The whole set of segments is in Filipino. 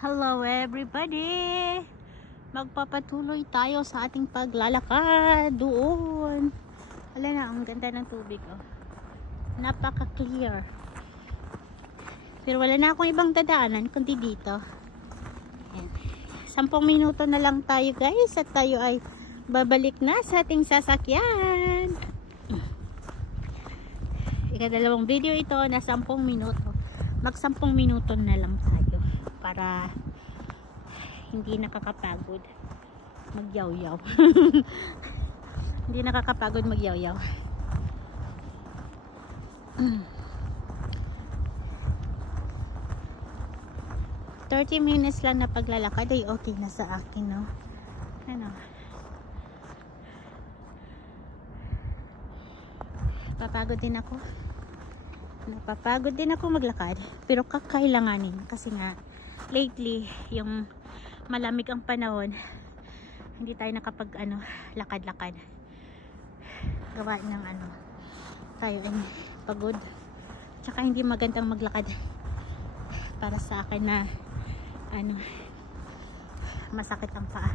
Hello everybody! Magpapatuloy tayo sa ating paglalakad doon. Wala na, ang ganda ng tubig oh. Napaka-clear. Pero wala na akong ibang dadaanan kundi dito. Ayan. 10 minuto na lang tayo guys at tayo ay babalik na sa ating sasakyan. Ikadalawang video ito na 10 minuto. Mag 10 minuto na lang tayo para hindi nakakapagod magyaw-yaw. Hindi nakakapagod magyaw-yaw. 30 minutes lang na paglalakad ay okay na sa akin, no? Ano? Papagod din ako. Napapagod din ako maglakad. Pero kakailanganin. Kasi nga, lately, yung malamig ang panahon, hindi tayo nakapag, lakad-lakad. Gawa ng, tayo ay pagod. Tsaka hindi magandang maglakad. Para sa akin na, masakit ang paa.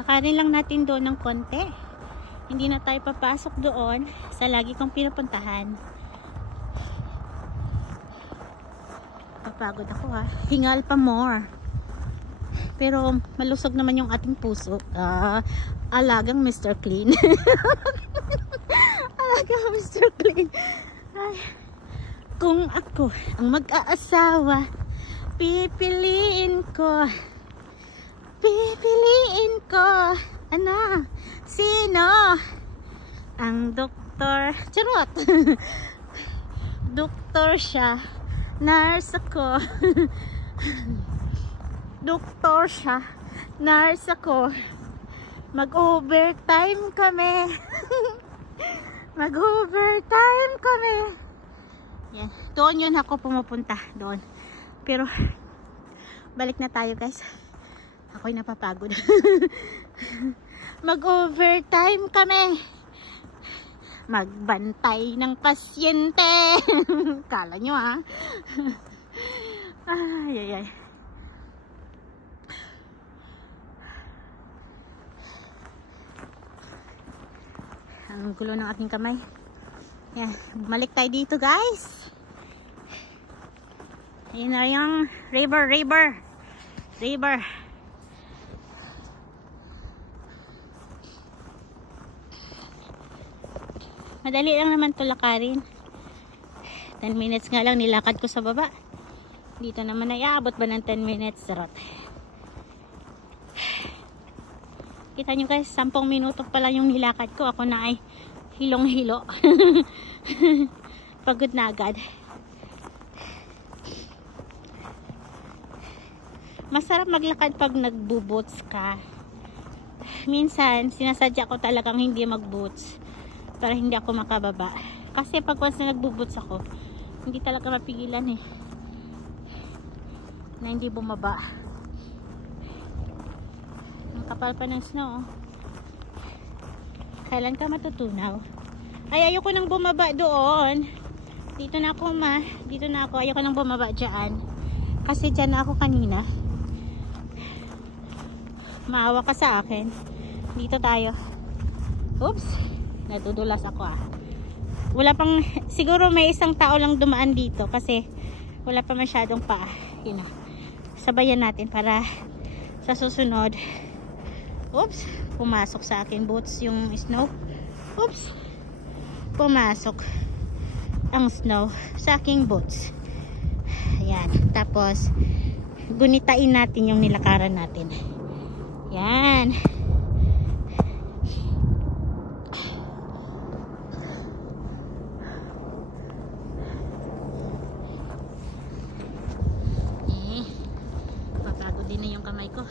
Lakarin lang natin doon ng konti. Hindi na tayo papasok doon sa lagi kong pinupuntahan. Papagod ako ha. Hingal pa more. Pero malusog naman yung ating puso. Alagang Mr. Clean. Alagang Mr. Clean. Ay, kung ako ang mag-aasawa, pipiliin ko sino ang doktor, charot. Doktor siya, nurse ako. Doktor siya, nurse ako. Mag-overtime kami. Mag-overtime kami. Yan, doon yun ako pumupunta, doon. Pero balik na tayo guys. Ako'y napapagod. Mag-overtime kami. Magbantay ng pasyente. Kala nyo ha. Ay. Ang gulo ng aking kamay. Yan. Bumalik tayo dito guys. Ayun na yung river. Madali lang naman ito lakarin. 10 minutes nga lang nilakad ko sa baba. Dito naman ay aabot ba ng 10 minutes? Sarot. Kita nyo guys, 10 minuto pa lang yung nilakad ko. Ako na ay hilong-hilo. Pagod na agad. Masarap maglakad pag nagbo-boots ka. Minsan, sinasadya ko talagang hindi mag-boots para hindi ako makababa. Kasi pag once na nagbo-boots ako, hindi talaga mapigilan na hindi bumaba. Ang kapal pa ng snow. Kailan ka matutunaw? Ay, ayoko nang bumaba doon. Dito na ako Dito na ako. Ayoko nang bumaba dyan. Kasi dyan na ako kanina. Maawa ka sa akin. Dito tayo. Oops. Nadudulas ako Wala pang, siguro may isang tao lang dumaan dito kasi wala pa masyadong paa. Yun na. Sabayan natin para sa susunod. Oops. Pumasok sa akin boots yung snow. Oops. Pumasok ang snow sa aking boots. Ayan. Tapos gunitain natin yung nilakaran natin. Yan. Papagod din na yung kamay ko.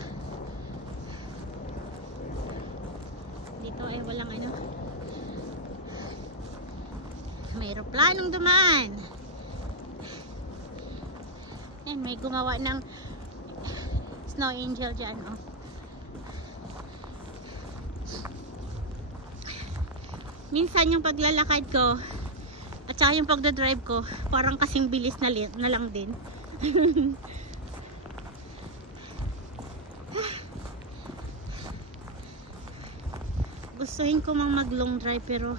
Dito ay walang may aeroplanong dumaan. May gumawa ng snow angel dyan Minsan yung paglalakad ko at saka yung pagdadrive ko, parang kasing bilis na lang din. Gustuhin ko mang mag long drive, pero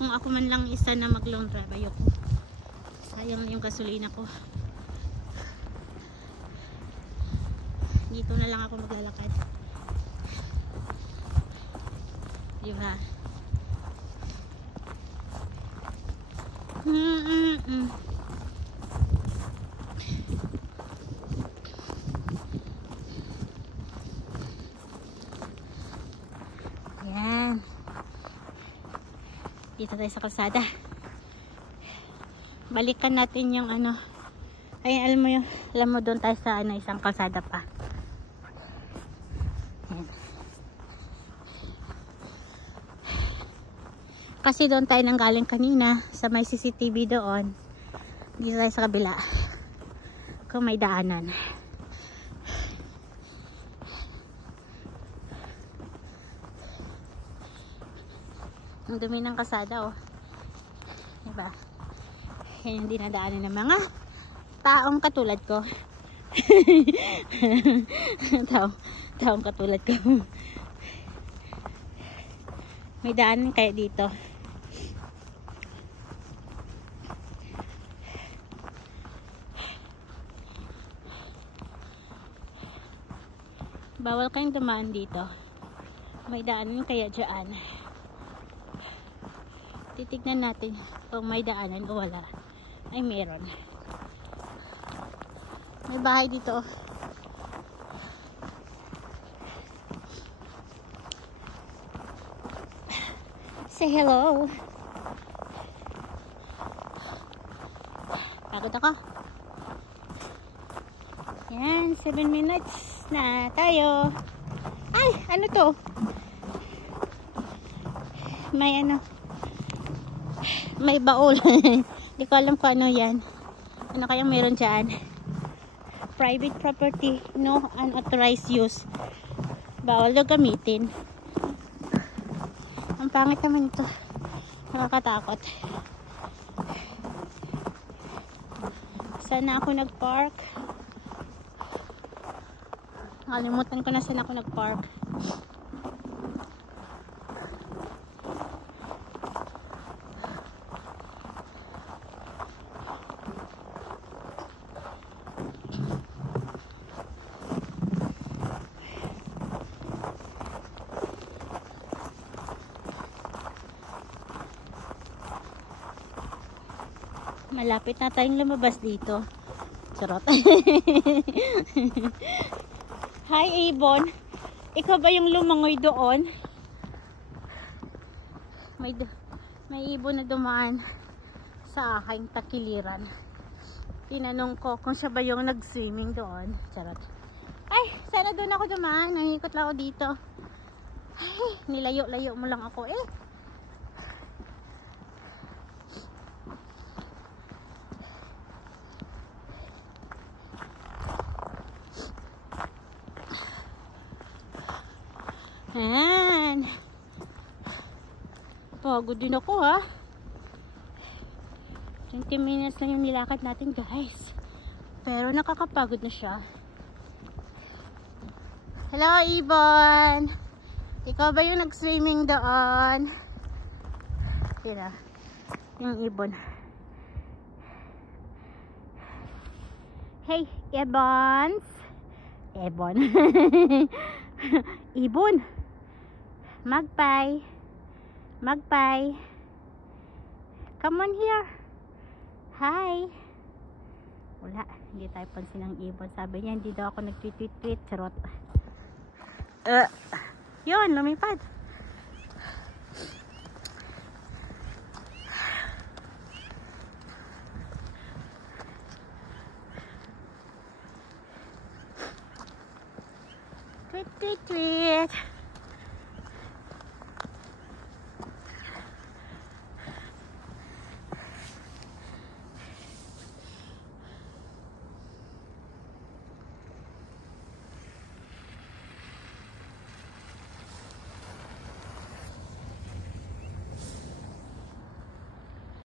kung ako man lang isa na mag long drive, ayoko. Sayang yung gasolina ko. Dito na lang ako maglalakad. Diba? Yan. Dito tayo sa kalsada. Balikan natin yung ano. Ay, alam mo doon tayo sa ano, isang kalsada pa. Yan. Kasi doon tayo nanggaling kanina sa may CCTV doon. Dito tayo sa kabila. Kung may daanan. Ang dumi ng kalsada, oh. Diba? Yan yung dinadaanan ng mga taong katulad ko. taong katulad ko. May daanan kaya dito. Bawal kayong dumaan dito. May daanan kaya dyan. Titignan natin kung may daanan o wala. Ay, meron. May bahay dito. Say hello. Pagod ako. Yan, 7 minutes na tayo. Ay, ano to? May ano, may baul. Hindi ko alam kung ano yan. Ano kayang meron dyan? Private property, no unauthorized use. Bawal daw gamitin. Ang pangit naman ito. Nakakatakot. Saan na ako nag-park? Nakalimutan ko na saan ako nag-park. Malapit na tayong lumabas dito. Charot. Hi, Avon. Ikaw ba yung lumangoy doon? May ibon na dumaan sa aking takiliran. Tinanong ko kung siya ba yung nag-swimming doon. Charot. Ay, sana doon ako dumaan. Nangikot lang ako dito. Ay, nilayo-layo mo lang ako eh. Ayan. Pagod din ako, ha. 20 minutes na yung nilakad natin, guys. Pero nakakapagod na siya. Hello, Ibon. Ikaw ba yung nag-swimming doon? Kira. Yung ibon. Hey, Ebons. Ebon. Ibon. Magpie. Magpie. Come on here. Hi. Wala. Hindi tayo pansin ng ibon. Sabi niya, hindi daw ako nag-tweet-tweet. Charot. Yun, lumipad. Tweet, tweet, tweet.